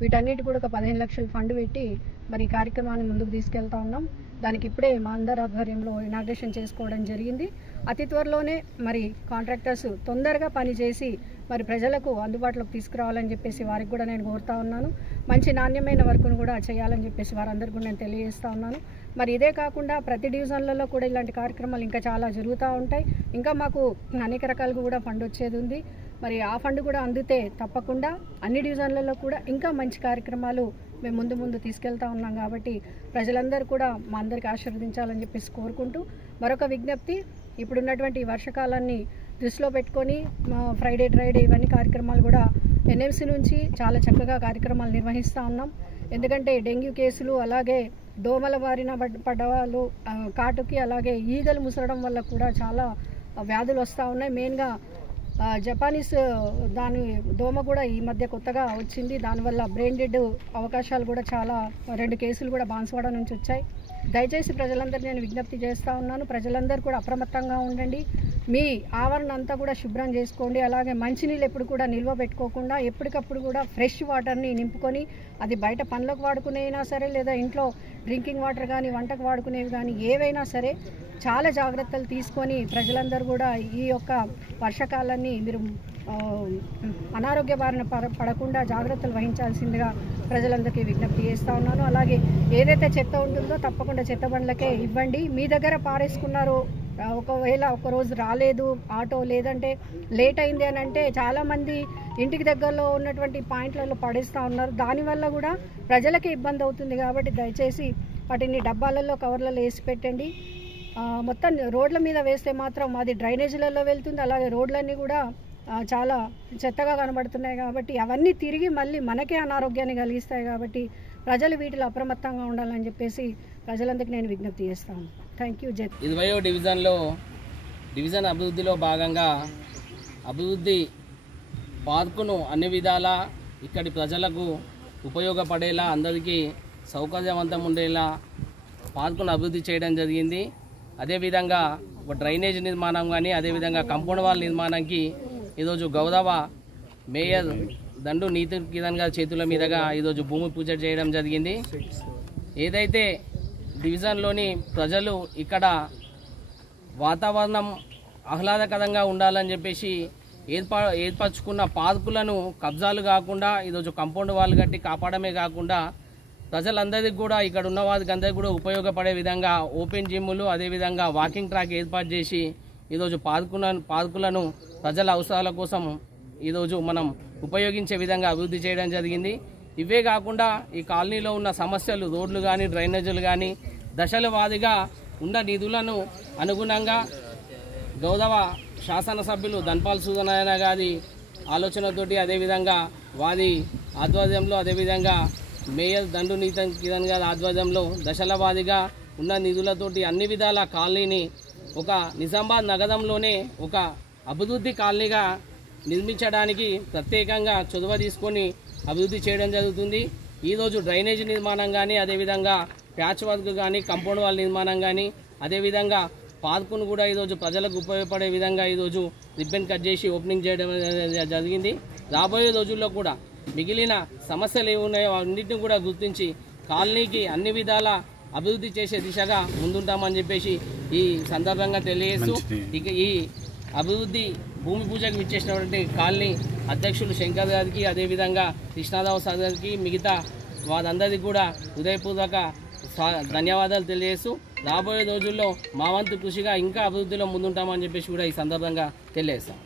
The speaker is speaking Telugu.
వీటన్నిటి కూడా ఒక 15 లక్షల ఫండ్ పెట్టి మరి ఈ కార్యక్రమాన్ని ముందుకు తీసుకెళ్తా ఉన్నాం. దానికి ఇప్పుడే మా అందరి ఆధ్వర్యంలో ఇనాగ్రేషన్ చేసుకోవడం జరిగింది. అతి త్వరలోనే మరి కాంట్రాక్టర్స్ తొందరగా పనిచేసి మరి ప్రజలకు అందుబాటులోకి తీసుకురావాలని చెప్పేసి వారికి కూడా నేను కోరుతా ఉన్నాను. మంచి నాణ్యమైన వర్క్ను కూడా చేయాలని చెప్పేసి వారందరికీ కూడా నేను తెలియజేస్తూ ఉన్నాను. మరి ఇదే కాకుండా ప్రతి డివిజన్లలో కూడా ఇలాంటి కార్యక్రమాలు ఇంకా చాలా జరుగుతూ ఉంటాయి. ఇంకా మాకు అనేక రకాలుగా కూడా ఫండ్ వచ్చేది ఉంది. మరి ఆ ఫండ్ కూడా అందితే తప్పకుండా అన్ని డివిజన్లలో కూడా ఇంకా మంచి కార్యక్రమాలు మేము ముందు తీసుకెళ్తా ఉన్నాం. కాబట్టి ప్రజలందరూ కూడా మా అందరికీ ఆశీర్వదించాలని చెప్పేసి కోరుకుంటూ మరొక విజ్ఞప్తి, ఇప్పుడున్నటువంటి వర్షకాలాన్ని దృష్టిలో పెట్టుకొని ఫ్రైడే ఇవన్నీ కార్యక్రమాలు కూడా ఎన్ఎంసీ నుంచి చాలా చక్కగా కార్యక్రమాలు నిర్వహిస్తూ ఉన్నాం. ఎందుకంటే డెంగ్యూ కేసులు, అలాగే దోమల బారిన పడ్డ వాళ్ళు కాటుకి, అలాగే ఈగలు ముసరడం వల్ల కూడా చాలా వ్యాధులు వస్తూ ఉన్నాయి. మెయిన్గా జపానీస్ దాని దోమ కూడా ఈ మధ్య కొత్తగా వచ్చింది. దానివల్ల బ్రెయిన్ డెడ్ అవకాశాలు కూడా చాలా 2 కేసులు కూడా బాన్స్వాడ నుంచి వచ్చాయి. దయచేసి ప్రజలందరూ నేను విజ్ఞప్తి చేస్తూ ఉన్నాను, ప్రజలందరూ కూడా అప్రమత్తంగా ఉండండి. మీ ఆవరణ అంతా కూడా శుభ్రం చేసుకోండి. అలాగే మంచినీళ్ళు ఎప్పుడు కూడా నిల్వ పెట్టుకోకుండా ఎప్పటికప్పుడు కూడా ఫ్రెష్ వాటర్ని నింపుకొని, అది బయట పనులకు వాడుకునేవైనా సరే, లేదా ఇంట్లో డ్రింకింగ్ వాటర్ కానీ, వంటకు వాడుకునేవి కానీ ఏవైనా సరే చాలా జాగ్రత్తలు తీసుకొని ప్రజలందరూ కూడా ఈ యొక్క వర్షాకాలాన్ని మీరు అనారోగ్య బారిన పడకుండా జాగ్రత్తలు వహించాల్సిందిగా ప్రజలందరికీ విజ్ఞప్తి చేస్తూ ఉన్నాను. అలాగే ఏదైతే చెత్త ఉంటుందో తప్పకుండా చెత్త బండ్లకే ఇవ్వండి. మీ దగ్గర పారేసుకున్నారు, ఒకవేళ ఒకరోజు రాలేదు ఆటో, లేదంటే లేట్ అయింది అని అంటే చాలామంది ఇంటికి దగ్గరలో ఉన్నటువంటి పాయింట్లలో పడేస్తూ ఉన్నారు. దానివల్ల కూడా ప్రజలకే ఇబ్బంది అవుతుంది. కాబట్టి దయచేసి వాటిని డబ్బాలలో, కవర్లలో వేసి పెట్టండి. మొత్తం రోడ్ల మీద వేస్తే మాత్రం అది డ్రైనేజీలలో వెళ్తుంది. అలాగే రోడ్లన్నీ కూడా చాలా చెత్తగా కనబడుతున్నాయి. కాబట్టి అవన్నీ తిరిగి మళ్ళీ మనకే అనారోగ్యాన్ని కలిగిస్తాయి. కాబట్టి ప్రజలు వీటిలో అప్రమత్తంగా ఉండాలని చెప్పేసి ప్రజలందరికీ నేను విజ్ఞప్తి చేస్తాను. Thank you. 20వ డివిజన్లో డివిజన్ అభివృద్ధిలో భాగంగా అభివృద్ధి పార్కును అన్ని విధాలా ఇక్కడి ప్రజలకు ఉపయోగపడేలా, అందరికీ సౌకర్యవంతం ఉండేలా పార్కును అభివృద్ధి చేయడం జరిగింది. అదేవిధంగా ఒక డ్రైనేజ్ నిర్మాణం కానీ, అదేవిధంగా కాంపౌండ్ వాల్ నిర్మాణానికి ఈరోజు గౌరవ మేయర్ దండు నీతి కిరణ్ గారి చేతుల మీదుగా ఈరోజు భూమి పూజ చేయడం జరిగింది. ఏదైతే డివిజన్లోని ప్రజలు ఇక్కడ వాతావరణం ఆహ్లాదకరంగా ఉండాలని చెప్పేసి ఏర్పరచుకున్న పార్కులను కబ్జాలు కాకుండా ఈరోజు కాంపౌండ్ వాల్ కట్టి కాపాడమే కాకుండా ప్రజలందరికీ కూడా, ఇక్కడ ఉన్న వారికి అందరికీ కూడా ఉపయోగపడే విధంగా ఓపెన్ జిమ్ములు, అదేవిధంగా వాకింగ్ ట్రాక్ ఏర్పాటు చేసి ఈరోజు పార్కులను ప్రజల అవసరాల కోసం ఈరోజు మనం ఉపయోగించే విధంగా అభివృద్ధి చేయడం జరిగింది. ఇవే కాకుండా ఈ కాలనీలో ఉన్న సమస్యలు, రోడ్లు కానీ, డ్రైనేజీలు కానీ దశల వారీగా ఉన్న నిధులను అనుగుణంగా గౌరవ శాసనసభ్యులు ధన్పాల్ సూర్యనారాయణ గారి ఆలోచనతోటి, అదేవిధంగా వారి ఆధ్వర్యంలో, అదేవిధంగా మేయర్ దండు నీతి కిరణ్ గారి ఆధ్వర్యంలో దశల వారీగా ఉన్న నిధులతోటి అన్ని విధాల కాలనీని ఒక నిజామాబాద్ నగరంలోనే ఒక అభివృద్ధి కాలనీగా నిర్మించడానికి ప్రత్యేకంగా చొరవ తీసుకొని అభివృద్ధి చేయడం జరుగుతుంది. ఈరోజు డ్రైనేజీ నిర్మాణం కానీ, అదేవిధంగా ప్యాచ్ వర్క్ కానీ, కాంపౌండ్ వాల్ నిర్మాణం కానీ, అదేవిధంగా పార్కును కూడా ఈరోజు ప్రజలకు ఉపయోగపడే విధంగా ఈరోజు రిబ్బన్ కట్ చేసి ఓపెనింగ్ చేయడం జరిగింది. రాబోయే రోజుల్లో కూడా మిగిలిన సమస్యలు ఏమున్నాయో అన్నింటినీ కూడా గుర్తించి కాలనీకి అన్ని విధాల అభివృద్ధి చేసే దిశగా ముందుంటామని చెప్పేసి ఈ సందర్భంగా తెలియజేస్తూ, ఇక ఈ అభివృద్ధి భూమి పూజకు ఇచ్చేసినటువంటి కాలనీ అధ్యక్షులు శంకర్ గారికి, అదేవిధంగా కృష్ణారావు సార్ గారికి, మిగతా వారందరికీ కూడా హృదయపూర్వక ధన్యవాదాలు తెలియజేస్తూ, రాబోయే రోజుల్లో మా వంతు కృషిగా ఇంకా అభివృద్ధిలో ముందుంటామని చెప్పేసి కూడా ఈ సందర్భంగా తెలియజేస్తాం.